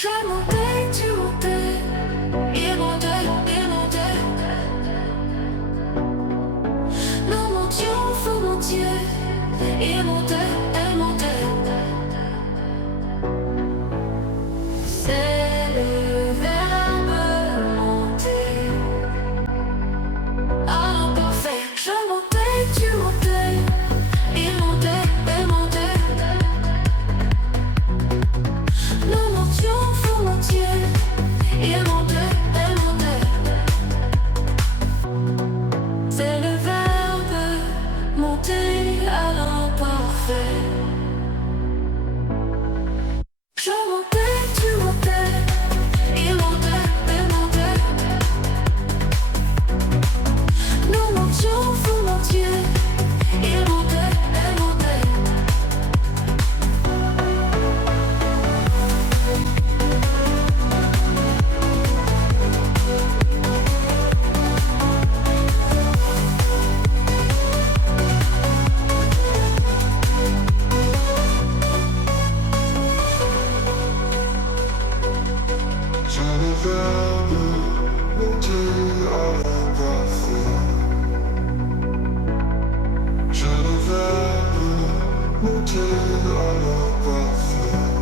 Je montais, tu montais, il montait, il montait. Nous montions, vous montiez, il montait, elle montait. C'est le verbe monter. À l'imparfait, je montais, tu montais, il montait, elle montait. Nous montions, vous montiez, il montait, elle montait. C'est le verbe monter à l'imparfait. Je montais, tu montais, il montait, elle montait. Nous montions, vous montiez, il montait, elle montait. Je le verbe monter à l'imparfait. Je le verbe monter à l'imparfait.